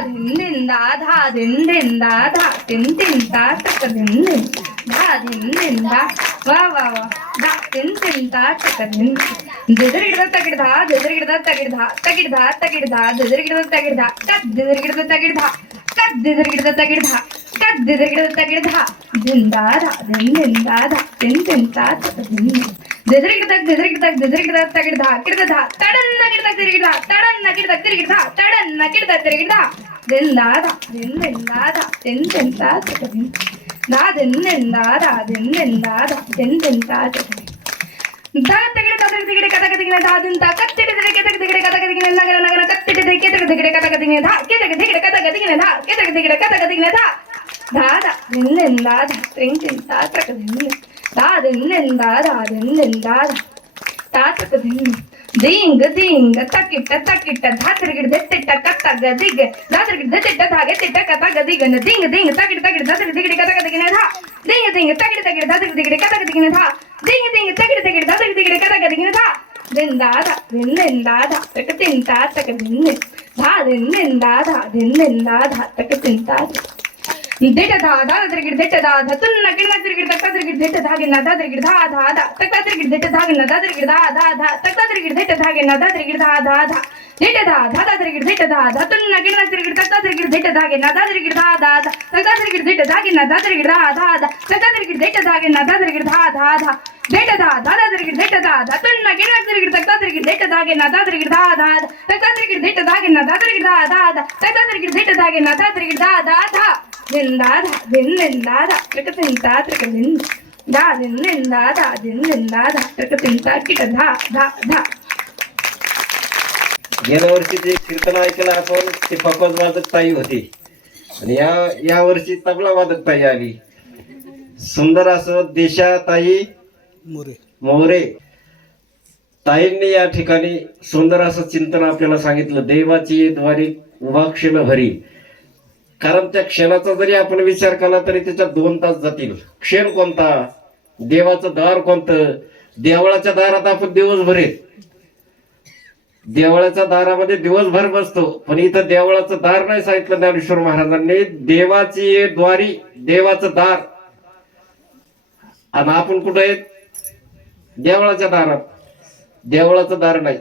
धिन धिन धा धा धिन धिन धा धा तिन तिन ता तक धिन धिन धा धिन धिन धा वा वा वा धा तिन तिन ता तक धिन दिदर गिडदा तगिड धा दिदर गिडदा तगिड धा तगिड धा तगिड धा दिदर गिडदा तगिड धा कत दिदर गिडदा तगिड धा कत दिदर गिडदा तगिड धा कत दिदर गिडदा तगिड धा धिन धा धा धिन धा धा तिन तिन ता तक धिन दिदर गिडदा तगिड धा गिडदा धा तडन गिडदा तिरगिड धा तडन गिडदा तिरगिड धा तडन गिडदा तिरगिड धा धिन धा धा तिन तिन ता तक धिन धा धिन धा धा धिन धा धा तिन तिन ता तक धा तगिड तगिड तिगिड कथा कथिगिड धा धिन ता कत्तिड तिगिड कथा तिगिड कथा कथिगिड नगर नगर कत्तिड तिगिड कथा कथिगिड धा केतक तिगिड कथा कथिगिड धा केतक तिगिड कथा कथिगिड धा धा धा धिन धा धा तिन तिन ता तक धिन धा धिन धा धा धिन धा धा ता तक धिन दिंग दिंग तकिट तकिट धा तिगिड तिट्ट कथा गदिग धा तिगिड तिट्ट धागे तिट्ट कथा गदिग दिंग दिंग तकिट तकिट धा तिगिड कथा कथिगिड धा दिंग दिंग तकिट तकिट धा तिगिड कथा कथिगिड धा दिंग दिंग तकिट तकिट धा तिगिड कथा कथिगिड धा धिन धा धा तक तिन ता तक धिन धा धिन धा धा तक तिन ता दिट धा धा तिरगिड दिट धा धा तुन्न गिडना तिरगिड तक तिरगिड दिट धा गिना धा तिरगिड धा धा धा तक तिरगिड दिट धा गिना धा तिरगिड धा धा धा तक तिरगिड दिट धा गिना धा तिरगिड धा धा धा दिट धा धा तिरगिड दिट धा धा तुन्न गिडना तिरगिड तक तिरगिड दिट धा गिना धा तिरगिड धा धा धा तक तिरगिड दिट धा गिना धा तिरगिड धा धा धा तक तिरगिड दिट धा गिना धा तिरगिड धा धा धा दिट धा धा तिरगिड दिट धा धा तुन्न गिडना तिरगिड तक तिरगिड दिट धा गिना धा तिरगिड धा धा धा तक तिरगिड दिट धा गिना धा तिरगिड धा धा धा तक तिरगिड दिट धा गिना धा तिरगिड धा धा धा धिन धा धा धिन धा धा तक तिन ता तक धिन धा धिन धा धा धिन धा धा तक तिन ता किट धा धा धा गेल्या वर्षी जे कीर्तन ऐकलं आपण ती फकवाज वादक ताई होती आणि या वर्षी तबला वादक ताई आली. सुंदर असं देशा ताई मोरे ताईंनी या ठिकाणी सुंदर असं चिंतन आपल्याला सांगितलं. देवाची द्वारी उभा क्षण भरी. कारण त्या क्षणाचा जरी आपण विचार केला तरी त्याच्यात 2 तास जातील. क्षण कोणता, देवाचं दार कोणतं. देवळाच्या दारात आपण दिवसभर आहे, देवळाच्या दारामध्ये दिवसभर बसतो, पण इथं देवळाचं दार नाही सांगितलं ज्ञानेश्वर महाराजांनी. देवाची द्वारी, देवाचं दार. आणि आपण कुठे आहेत? देवळाच्या दारात. देवळाचं दार नाही.